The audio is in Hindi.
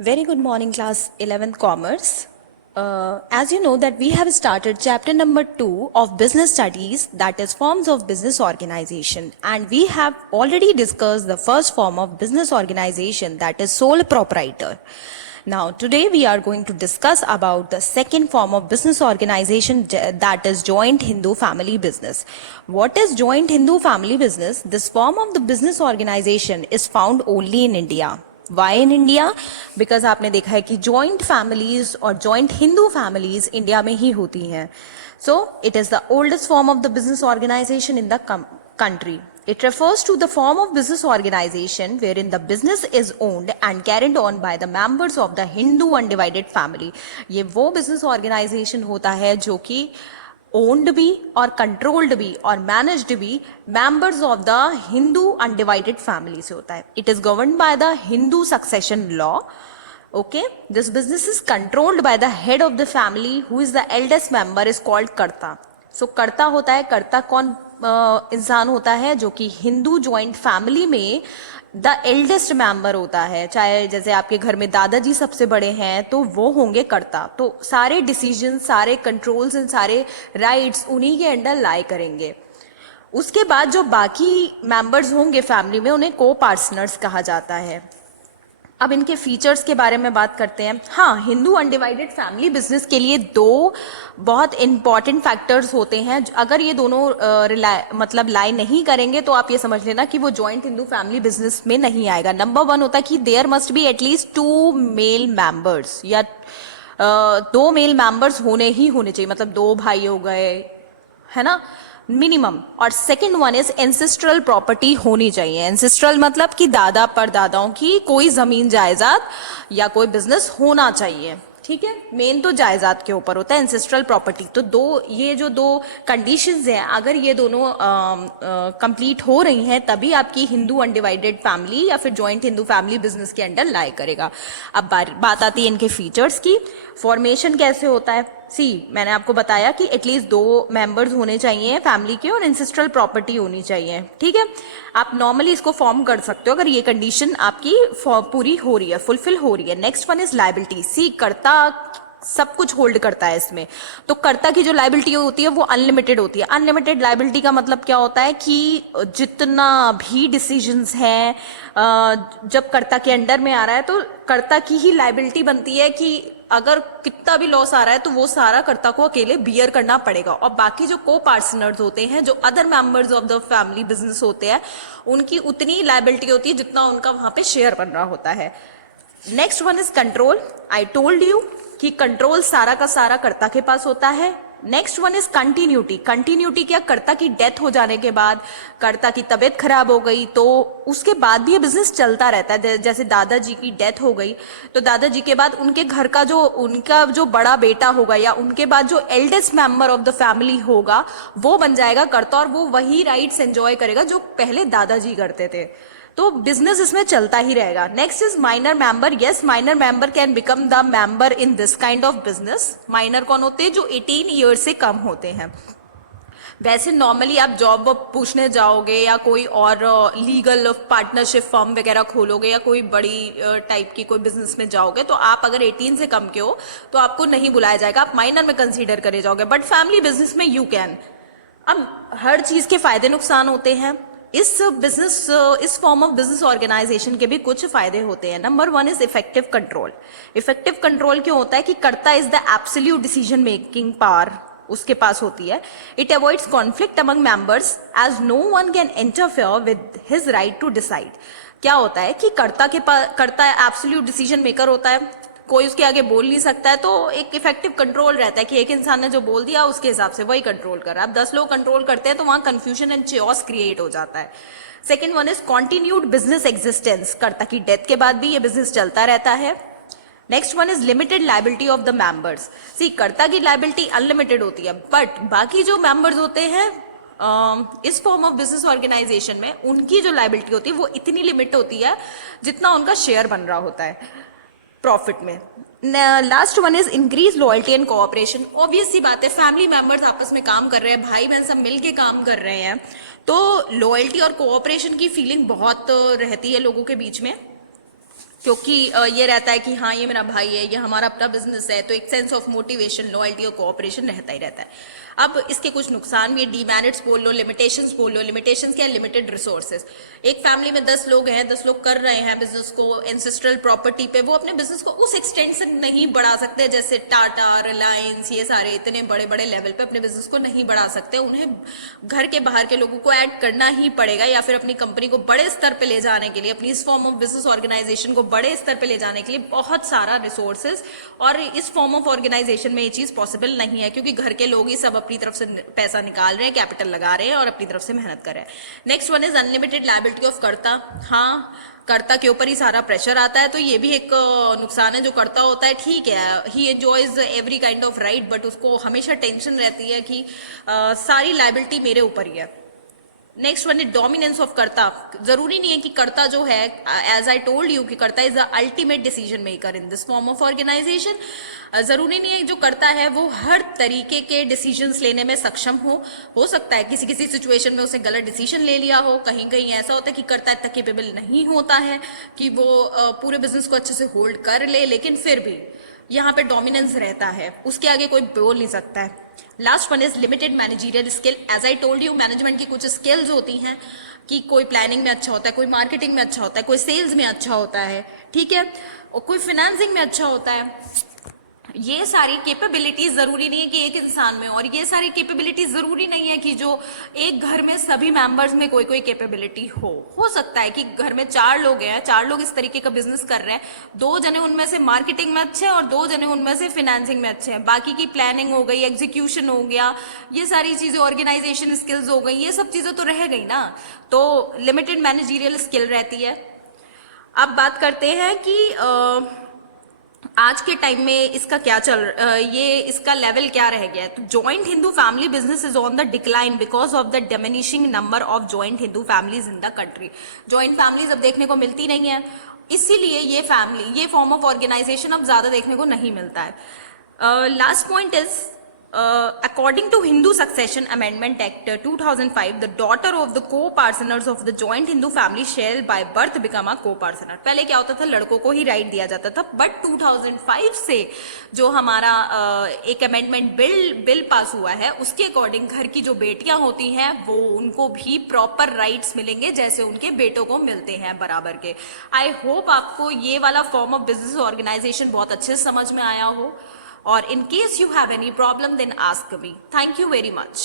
Very good morning, class 11th Commerce. As you know that we have started chapter number 2 of business studies, that is forms of business organization, and we have already discussed the first form of business organization, that is sole proprietor. Now today we are going to discuss about the second form of business organization, that is joint Hindu family business. What is joint Hindu family business? This form of the business organization is found only in India. Why in India? Because आपने देखा है कि joint families और joint Hindu families इंडिया में ही होती हैं. So it is the oldest form of the business organization in the country. It refers to the form of business organization wherein the business is owned and carried on by the members of the Hindu undivided family. ये वो business organization होता है जो कि owned भी और controlled भी और managed भी members of the Hindu undivided family से होता है. It is governed by the Hindu succession law. Okay, this business is controlled by the head of the family who is the eldest member is called कर्ता. So कर्ता होता है, कर्ता कौन इंसान होता है जो कि हिंदू ज्वाइंट फैमिली में द एल्डेस्ट मेंबर होता है. चाहे जैसे आपके घर में दादाजी सबसे बड़े हैं तो वो होंगे कर्ता. तो सारे डिसीजन, सारे कंट्रोल्स एंड सारे राइट्स उन्हीं के अंडर लाई करेंगे. उसके बाद जो बाकी मेंबर्स होंगे फैमिली में उन्हें को पार्टनर्स कहा जाता है. अब इनके फीचर्स के बारे में बात करते हैं. हाँ, हिंदू अनडिवाइडेड फैमिली बिजनेस के लिए दो बहुत इंपॉर्टेंट फैक्टर्स होते हैं. अगर ये दोनों मतलब लाई नहीं करेंगे तो आप ये समझ लेना कि वो जॉइंट हिंदू फैमिली बिजनेस में नहीं आएगा. नंबर 1 होता है कि there must be at least 2 male members, या 2 मेल मेंबर्स होने ही होने चाहिए. मतलब 2 भाई हो गए, है ना, मिनिमम. और second one is ancestral property होनी चाहिए. एंसेस्ट्रल मतलब कि दादा परदादाओं की कोई जमीन जायदाद या कोई बिजनेस होना चाहिए. ठीक है, मेन तो जायदाद के ऊपर होता है एंसेस्ट्रल प्रॉपर्टी. तो ये जो दो कंडीशंस हैं, अगर ये दोनों कंप्लीट हो रही हैं तभी आपकी हिंदू अनडिवाइडेड फैमिली या फिर जॉइंट हिंदू फैमिली बिजनेस के अंडर लाई करेगा. अब बात आती है इनके फीचर्स की. फॉर्मेशन कैसे होता है? मैंने आपको बताया कि एटलीस्ट 2 मेंबर्स होने चाहिए फैमिली के और एंसेस्ट्रल प्रॉपर्टी होनी चाहिए. ठीक है, आप नॉर्मली इसको फॉर्म कर सकते हो अगर ये कंडीशन आपकी पूरी हो रही है, फुलफिल हो रही है. Next one is liability. कर्ता सब कुछ होल्ड करता है इसमें. तो कर्ता की जो लायबिलिटी होती है वो अनलिमिटेड होती है. अनलिमिटेड लायबिलिटी का मतलब क्या होता है कि जितना भी डिसीजंस हैं जब कर्ता के अंडर में आ रहा है तो कर्ता की ही लायबिलिटी बनती है कि अगर कितना भी लॉस आ रहा है तो वो सारा कर्ता को अकेले बियर करना पड़ेगा. और बाकी जो को पार्टनर्स होते हैं, जो other members of the family business होते हैं, उनकी उतनी लायबिलिटी होती है जितना उनका वहां पे शेयर बन रहा होता है. Next one is control. I told you कि कंट्रोल सारा का सारा कर्ता के पास होता है. Next one is continuity. Continuity क्या? कर्ता की डेथ हो जाने के बाद, कर्ता की तबीयत खराब हो गई तो उसके बाद भी ये बिजनेस चलता रहता है. जैसे दादाजी की डेथ हो गई तो दादाजी के बाद उनके घर का उनका जो बड़ा बेटा होगा या उनके बाद जो eldest member of the family होगा वो बन जाएगा कर्ता और वो वही राइट्स एंजॉय करेगा जो पहले दादाजी करते थे. तो बिजनेस इसमें चलता ही रहेगा. Next is minor member. Yes, minor member can become the member in this kind of business. Minor कौन होते हैं? जो 18 ईयर्स से कम होते हैं. वैसे नॉर्मली आप जॉब पूछने जाओगे या कोई और लीगल पार्टनरशिप फर्म वगैरह खोलोगे या कोई बड़ी टाइप की कोई बिजनेस में जाओगे तो आप अगर 18 से कम के हो तो आपको नहीं बुलाया जाएगा, आप माइनर में कंसीडर करे जाओगे. बट फैमिली बिजनेस में यू कैन. अब हर चीज के फायदे नुकसान होते हैं. इस फॉर्म ऑफ बिजनेस ऑर्गेनाइजेशन के भी कुछ फायदे होते हैं. Number 1 is effective control. Effective control क्यों होता है? कि karta is the absolute decision making power उसके पास होती है. It avoids conflict among members as no one can interfere with his right to decide. क्या होता है कि कर्ता एब्सोल्यूट डिसीजन मेकर होता है, कोई उसके आगे बोल नहीं सकता है. तो एक इफेक्टिव कंट्रोल रहता है कि एक इंसान ने जो बोल दिया उसके हिसाब से वही कंट्रोल कर रहा है. अब 10 लोग कंट्रोल करते हैं तो वहां कंफ्यूजन एंड चेओस क्रिएट हो जाता है. Second one is continued business existence. कर्ता की डेथ के बाद भी ये बिजनेस चलता रहता है. Next one is limited liability of the members. कर्ता की लायबिलिटी अनलिमिटेड होती है बट बाकी जो मेंबर्स होते हैं इस फॉर्म ऑफ बिजनेस ऑर्गेनाइजेशन में उनकी जो लायबिलिटी होती है वो इतनी लिमिट होती है जितना उनका शेयर बन रहा होता है प्रॉफिट में. Last one is increase loyalty and cooperation. Obvious सी बात है, फैमिली मेंबर्स आपस में काम कर रहे हैं, भाई बहन सब मिलके काम कर रहे हैं तो लॉयल्टी और कोऑपरेशन की फीलिंग बहुत रहती है लोगों के बीच में. क्योंकि ये रहता है कि हाँ ये मेरा भाई है, ये हमारा अपना बिजनेस है, तो एक सेंस ऑफ मोटिवेशन, लॉयल्टी और कोऑपरेशन रहता ही रहता है। अब इसके कुछ नुकसान भी है, डीमेरिट्स बोल लो, लिमिटेशंस बोल लो। लिमिटेशंस क्या है? Limited resources. एक फैमिली में 10 लोग हैं, 10 लोग कर रहे हैं बिजनेस को एंसेस्ट्रल प्रॉपर्टी पे, वो अपने बिजनेस को उस एक्सटेंट से नहीं बढ़ा सकते जैसे टाटा, रिलायंस, ये सारे इतने बड़े बड़े लेवल पे अपने बिजनेस को नहीं बढ़ा सकते। उन्हें घर के बाहर के लोगों को ऐड करना ही पड़ेगा, या फिर अपनी कंपनी को बड़े स्तर पे ले जाने के लिए, अपनी इस फॉर्म ऑफ बिजनेस ऑर्गेनाइजेशन को बड़े स्तर पे ले जाने के लिए बहुत सारा रिसोर्सेज, और इस फॉर्म ऑफ ऑर्गेनाइजेशन में ये चीज पॉसिबल नहीं है, क्योंकि घर के लोग ही सब अपनी तरफ से पैसा निकाल रहे हैं, कैपिटल लगा रहे हैं और अपनी तरफ से मेहनत कर रहे हैं। Next one is unlimited liability of कर्ता। हाँ, कर्ता के ऊपर ही सारा प्रेशर आता है, तो ये भी एक नुकसान है। जो कर्ता होता है, ठीक है, he enjoys every kind of right, but उसको हमेशा टेंशन रहती है कि सारी लायबिलिटी मेरे ऊपर ही है। Next one is dominance of कर्ता। जरूरी नहीं है कि कर्ता जो है, एज आई टोल्ड यू, कि karta is the ultimate decision maker in this form of organisation. जरूरी नहीं है जो कर्ता है वो हर तरीके के डिसीजंस लेने में सक्षम हो सकता है किसी किसी सिचुएशन में उसने गलत डिसीजन ले लिया हो। कहीं कहीं ऐसा होता है कि कर्ता इतना केपेबल नहीं होता है कि वो पूरे बिजनेस को अच्छे से होल्ड कर ले, लेकिन फिर भी यहाँ पे डोमिनेंस रहता है, उसके आगे कोई बोल नहीं सकता है। Last one is limited managerial skill. As I told you, management की कुछ स्किल्स होती हैं कि कोई प्लानिंग में अच्छा होता है, कोई मार्केटिंग में अच्छा होता है, कोई सेल्स में अच्छा होता है, ठीक है, और कोई फाइनेंसिंग में अच्छा होता है। ये सारी कैपेबिलिटीज जरूरी नहीं है कि एक इंसान में, और ये सारी कैपेबिलिटीज जरूरी नहीं है कि जो एक घर में सभी मेंबर्स में कोई कोई कैपेबिलिटी हो सकता है कि घर में 4 लोग हैं, 4 लोग इस तरीके का बिजनेस कर रहे हैं, 2 जने उनमें से मार्केटिंग में अच्छे हैं और 2 जने उनमें से फाइनेंसिंग में अच्छे हैं, बाकी की प्लानिंग हो गई, एग्जीक्यूशन हो गया, ये सारी चीजें, ऑर्गेनाइजेशन स्किल्स हो गई, ये सब चीजें तो रह गई ना, तो लिमिटेड मैनेजरियल स्किल रहती है। अब बात करते हैं कि आज के टाइम में इसका क्या ये इसका लेवल क्या रह गया है। तो joint Hindu family business is on the decline because of the diminishing number of joint Hindu families in the country. Joint families अब देखने को मिलती नहीं है, इसीलिए ये फॉर्म ऑफ ऑर्गेनाइजेशन अब ज्यादा देखने को नहीं मिलता है। Last point is, according to Hindu Succession Amendment Act 2005, the daughter of the co-parceners of the joint Hindu family shall by birth become a co-parcener। पहले क्या होता था, लड़कों को ही राइट दिया जाता था, बट 2005 से जो हमारा एक अमेंडमेंट बिल पास हुआ है, उसके अकॉर्डिंग घर की जो बेटियां होती हैं वो उनको भी प्रॉपर राइट्स मिलेंगे जैसे उनके बेटों को मिलते हैं बराबर के। आई होप आपको ये वाला फॉर्म ऑफ बिजनेस ऑर्गेनाइजेशन बहुत अच्छे से समझ में आया हो, और in case you have any problem then ask me. Thank you very much.